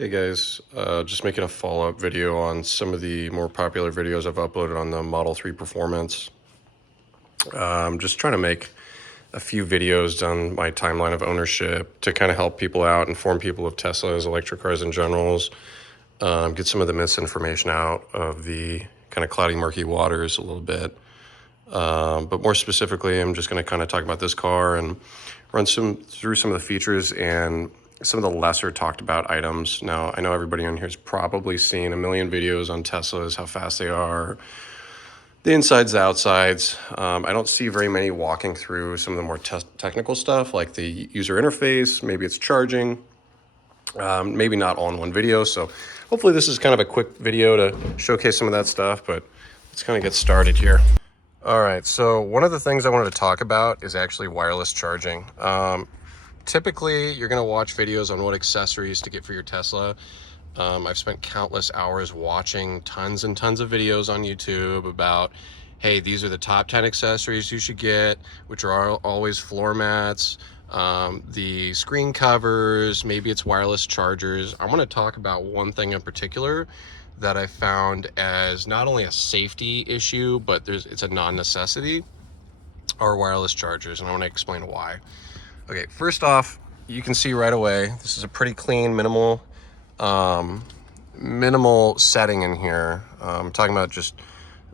Hey guys, just making a follow-up video on some of the more popular videos I've uploaded on the Model 3 Performance. Just trying to make a few videos on my timeline of ownership to kind of help people out, inform people of Tesla's electric cars in generals, get some of the misinformation out of the kind of cloudy, murky waters a little bit. But more specifically, I'm just going to kind of talk about this car and run through some of the features and some of the lesser talked about items. Now, I know everybody on here has probably seen a million videos on Teslas, how fast they are, the insides, the outsides. I don't see very many walking through some of the more technical stuff like the user interface, maybe it's charging, maybe not all in one video. So hopefully this is kind of a quick video to showcase some of that stuff, but let's kind of get started here. All right, so one of the things I wanted to talk about is actually wireless charging. Typically, you're going to watch videos on what accessories to get for your Tesla. I've spent countless hours watching tons and tons of videos on YouTube about, hey, these are the top 10 accessories you should get, which are always floor mats, the screen covers, maybe it's wireless chargers. I want to talk about one thing in particular that I found as not only a safety issue, but it's a non-necessity, are wireless chargers, and I want to explain why. Okay, first off, you can see right away, this is a pretty clean, minimal setting in here. I'm talking about just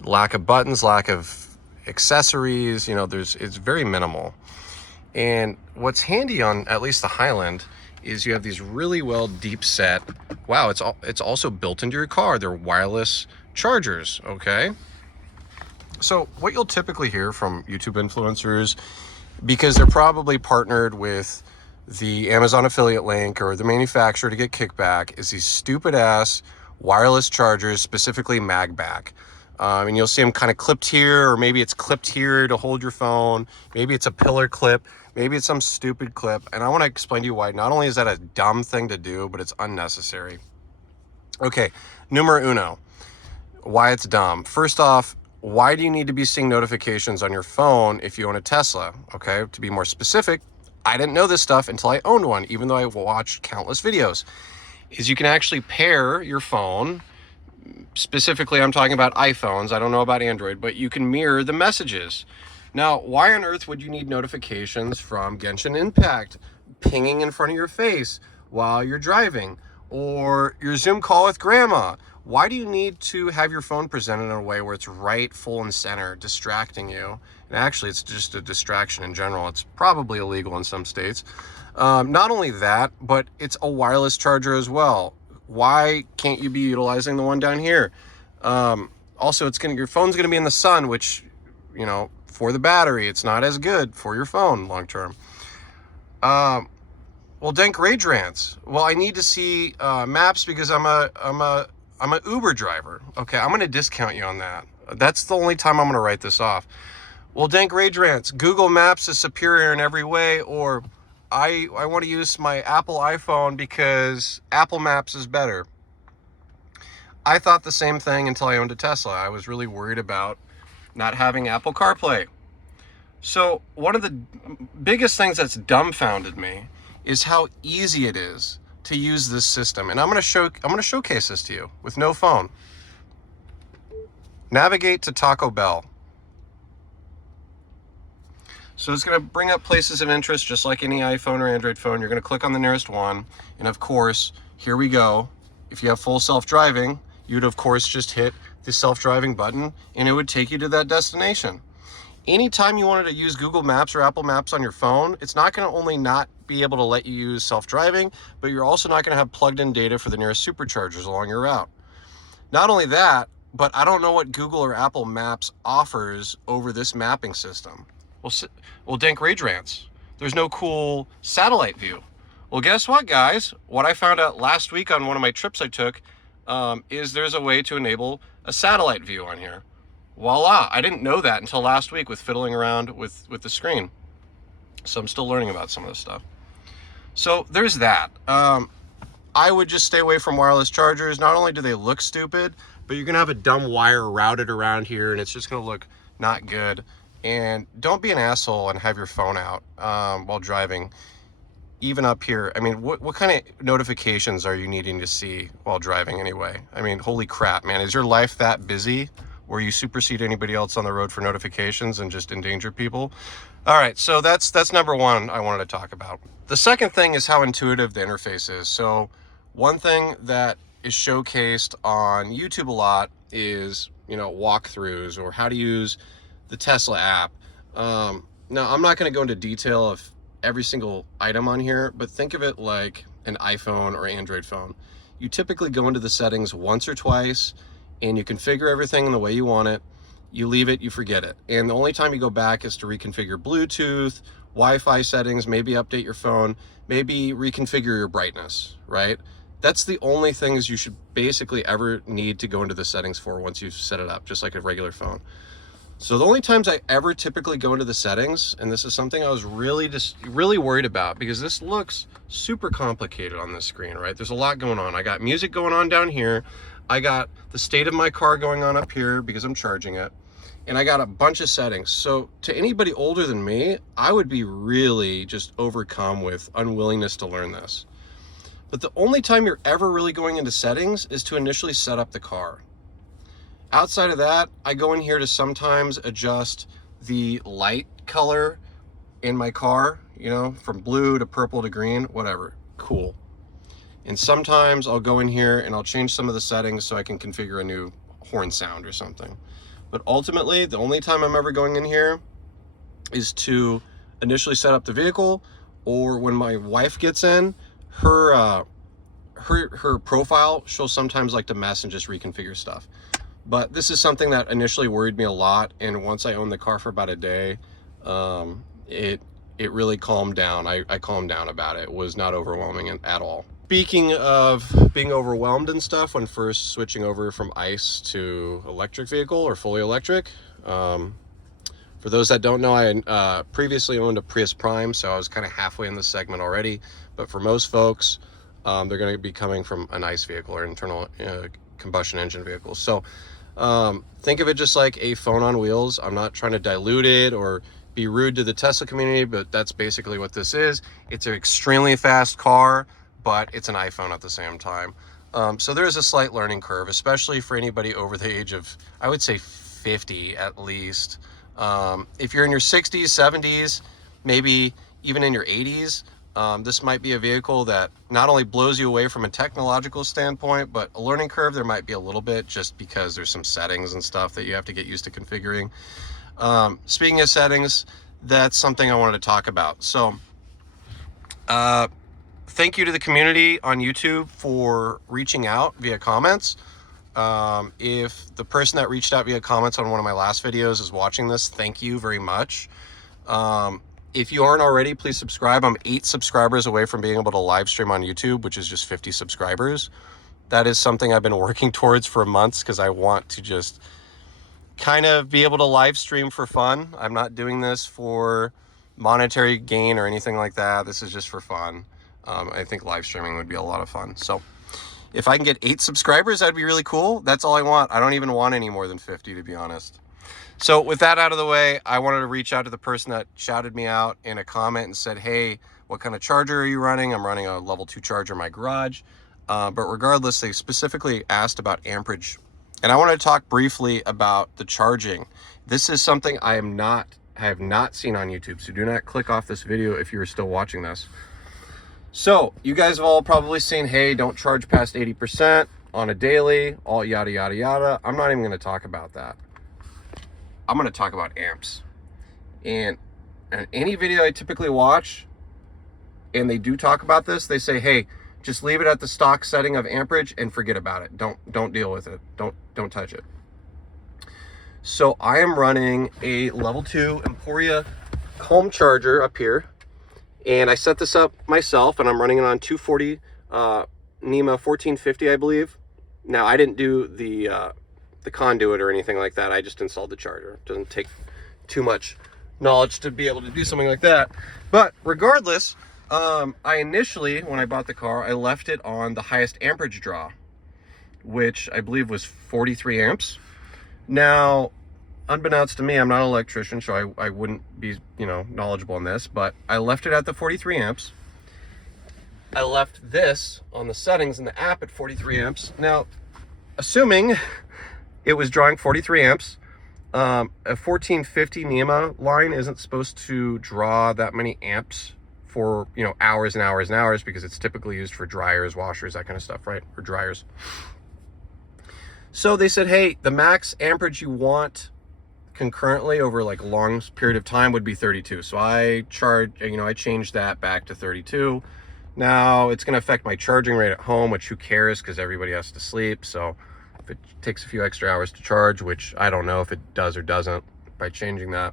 lack of buttons, lack of accessories, it's very minimal. And what's handy on at least the Highland is you have these really well deep set, wow, it's also built into your car. They're wireless chargers, okay? So what you'll typically hear from YouTube influencers, because they're probably partnered with the Amazon affiliate link or the manufacturer to get kickback, is these stupid ass wireless chargers, specifically MagBack. And you'll see them kind of clipped here, or maybe it's clipped here to hold your phone. Maybe it's a pillar clip. Maybe it's some stupid clip. And I want to explain to you why not only is that a dumb thing to do, but it's unnecessary. Okay, numero uno, why it's dumb. First off, why do you need to be seeing notifications on your phone if you own a Tesla? Okay, to be more specific, I didn't know this stuff until I owned one, even though I watched countless videos, is you can actually pair your phone. Specifically, I'm talking about iPhones. I don't know about Android, but you can mirror the messages. Now, why on earth would you need notifications from Genshin Impact pinging in front of your face while you're driving, or your Zoom call with grandma? Why do you need to have your phone presented in a way where it's right, full and center, distracting you? And actually, it's just a distraction in general. It's probably illegal in some states. Not only that, but it's a wireless charger as well. Why can't you be utilizing the one down here? Also, your phone's gonna be in the sun, which, for the battery, it's not as good for your phone long term. Well, Dank Rage Rants. Well, I need to see maps because I'm a Uber driver. Okay, I'm gonna discount you on that. That's the only time I'm gonna write this off. Well, Dank Rage Rants. Google Maps is superior in every way, or I want to use my Apple iPhone because Apple Maps is better. I thought the same thing until I owned a Tesla. I was really worried about not having Apple CarPlay. So one of the biggest things that's dumbfounded me is how easy it is to use this system. And I'm going to showcase this to you with no phone. Navigate to Taco Bell. So it's going to bring up places of interest just like any iPhone or Android phone. You're going to click on the nearest one. And of course, here we go. If you have full self-driving, you'd of course just hit the self-driving button and it would take you to that destination. Anytime you wanted to use Google Maps or Apple Maps on your phone, it's not going to only not be able to let you use self-driving, but you're also not going to have plugged in data for the nearest superchargers along your route. Not only that, but I don't know what Google or Apple Maps offers over this mapping system. Well, Dank Rage Rants. There's no cool satellite view. Well, guess what, guys? What I found out last week on one of my trips I took is there's a way to enable a satellite view on here. Voila! I didn't know that until last week with fiddling around with the screen. So I'm still learning about some of this stuff. So there's that. I would just stay away from wireless chargers. Not only do they look stupid, but you're going to have a dumb wire routed around here, and it's just going to look not good. And don't be an asshole and have your phone out while driving. even up here, I mean, what kind of notifications are you needing to see while driving anyway? I mean, holy crap, man. Is your life that busy where you supersede anybody else on the road for notifications and just endanger people? All right, so that's number one I wanted to talk about. The second thing is how intuitive the interface is. So one thing that is showcased on YouTube a lot is, you know, walkthroughs or how to use the Tesla app. Now, I'm not going to go into detail of every single item on here, but think of it like an iPhone or Android phone. You typically go into the settings once or twice and you configure everything in the way you want it. You leave it, you forget it. And the only time you go back is to reconfigure Bluetooth, Wi-Fi settings, maybe update your phone, maybe reconfigure your brightness, right? That's the only things you should basically ever need to go into the settings for once you've set it up, just like a regular phone. So the only times I ever typically go into the settings, and this is something I was really worried about because this looks super complicated on this screen, right? There's a lot going on. I got music going on down here. I got the state of my car going on up here because I'm charging it. And I got a bunch of settings. So to anybody older than me, I would be really just overcome with unwillingness to learn this. But the only time you're ever really going into settings is to initially set up the car. Outside of that, I go in here to sometimes adjust the light color in my car, you know, from blue to purple to green, whatever, cool. And sometimes I'll go in here and I'll change some of the settings so I can configure a new horn sound or something. But ultimately, the only time I'm ever going in here is to initially set up the vehicle, or when my wife gets in, her profile, she'll sometimes like to mess and just reconfigure stuff. But this is something that initially worried me a lot, and once I owned the car for about a day, it really calmed down. I calmed down about it. It was not overwhelming at all. Speaking of being overwhelmed and stuff when first switching over from ICE to electric vehicle or fully electric, for those that don't know, I previously owned a Prius Prime, so I was kind of halfway in this segment already. But for most folks, they're going to be coming from an ICE vehicle or internal combustion engine vehicle. So think of it just like a phone on wheels. I'm not trying to dilute it or be rude to the Tesla community, but that's basically what this is. It's an extremely fast car, but it's an iPhone at the same time. So there is a slight learning curve, especially for anybody over the age of, I would say 50 at least. If you're in your 60s, 70s, maybe even in your 80s, this might be a vehicle that not only blows you away from a technological standpoint, but a learning curve there might be a little bit, just because there's some settings and stuff that you have to get used to configuring. Speaking of settings, that's something I wanted to talk about. So thank you to the community on YouTube for reaching out via comments. If the person that reached out via comments on one of my last videos is watching this, thank you very much. If you aren't already, please subscribe. I'm 8 subscribers away from being able to live stream on YouTube, which is just 50 subscribers. That is something I've been working towards for months because I want to just kind of be able to live stream for fun. I'm not doing this for monetary gain or anything like that. This is just for fun. I think live streaming would be a lot of fun. So if I can get 8 subscribers, that'd be really cool. That's all I want. I don't even want any more than 50, to be honest. So with that out of the way, I wanted to reach out to the person that shouted me out in a comment and said, hey, what kind of charger are you running? I'm running a level 2 charger in my garage. But regardless, they specifically asked about amperage. And I wanted to talk briefly about the charging. This is something I have not seen on YouTube. So do not click off this video if you're still watching this. So you guys have all probably seen, hey, don't charge past 80% on a daily, all yada, yada, yada. I'm not even going to talk about that. I'm going to talk about amps. And any video I typically watch, and they do talk about this, they say, hey, just leave it at the stock setting of amperage and forget about it. Don't deal with it. Don't touch it. So I am running a level 2 Emporia home charger up here. And I set this up myself, and I'm running it on 240 NEMA 1450, I believe. Now, I didn't do the conduit or anything like that. I just installed the charger. It doesn't take too much knowledge to be able to do something like that. But regardless, I initially, when I bought the car, I left it on the highest amperage draw, which I believe was 43 amps. Now, unbeknownst to me, I'm not an electrician, so I wouldn't be, knowledgeable on this, but I left it at the 43 amps. I left this on the settings in the app at 43 amps. Now, assuming it was drawing 43 amps, a 1450 NEMA line isn't supposed to draw that many amps for, you know, hours and hours and hours, because it's typically used for dryers, washers, that kind of stuff, right? Or dryers. So they said, hey, the max amperage you want concurrently over like a long period of time would be 32. So I changed that back to 32. Now it's going to affect my charging rate at home, which who cares, because everybody has to sleep. So if it takes a few extra hours to charge, which I don't know if it does or doesn't by changing that.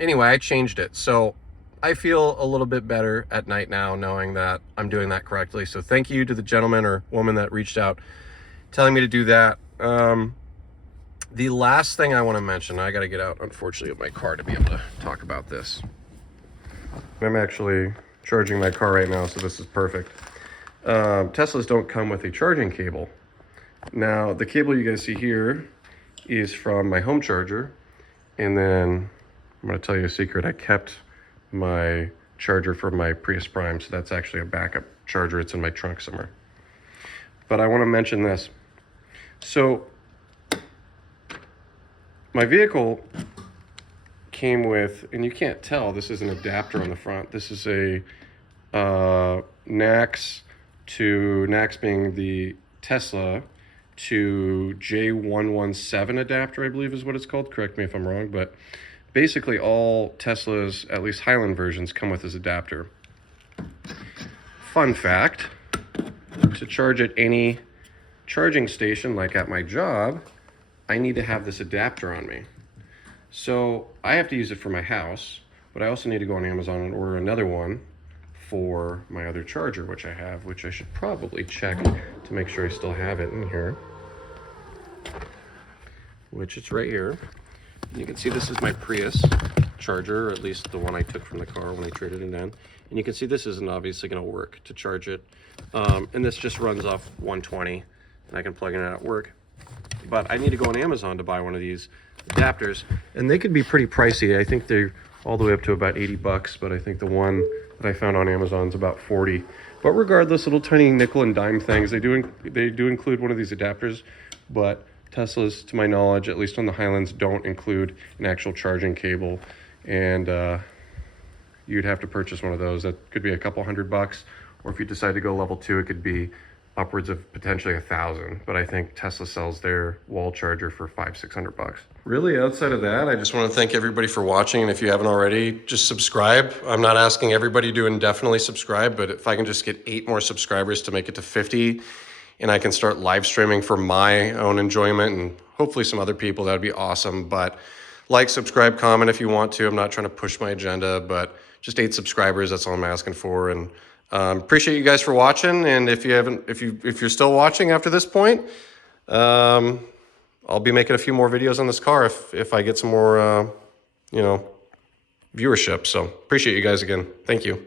Anyway, I changed it. So I feel a little bit better at night now, knowing that I'm doing that correctly. So thank you to the gentleman or woman that reached out telling me to do that. The last thing I want to mention, I got to get out, unfortunately, of my car to be able to talk about this. I'm actually charging my car right now, so this is perfect. Teslas don't come with a charging cable. Now, the cable you guys see here is from my home charger, and then I'm going to tell you a secret. I kept my charger for my Prius Prime, so that's actually a backup charger. It's in my trunk somewhere. But I want to mention this. So my vehicle came with, and you can't tell, this is an adapter on the front. This is a NACS being the Tesla, to J117 adapter, I believe is what it's called. Correct me if I'm wrong, but basically all Teslas, at least Highland versions, come with this adapter. Fun fact, to charge at any charging station, like at my job, I need to have this adapter on me. So I have to use it for my house, but I also need to go on Amazon and order another one for my other charger, which I have, which I should probably check to make sure I still have it in here, which it's right here. You can see this is my Prius charger, or at least the one I took from the car when I traded it in. And you can see this isn't obviously going to work to charge it. And this just runs off 120, and I can plug it in at work. But I need to go on Amazon to buy one of these adapters, and they could be pretty pricey. I think they're all the way up to about 80 bucks, but I think the one that I found on Amazon is about 40. But regardless, little tiny nickel and dime things. They do include one of these adapters, but Teslas, to my knowledge, at least on the Highlands, don't include an actual charging cable, and you'd have to purchase one of those. That could be a couple $100, or if you decide to go level 2, it could be upwards of potentially $1,000. But I think Tesla sells their wall charger for $500-600. Really, outside of that, I just want to thank everybody for watching. And if you haven't already, just subscribe. I'm not asking everybody to indefinitely subscribe, but if I can just get 8 more subscribers to make it to 50, and I can start live streaming for my own enjoyment and hopefully some other people, that would be awesome. But like, subscribe, comment if you want to. I'm not trying to push my agenda, but just 8 subscribers, that's all I'm asking for. And appreciate you guys for watching. And if you're still watching after this point, I'll be making a few more videos on this car if I get some more, viewership. So appreciate you guys again. Thank you.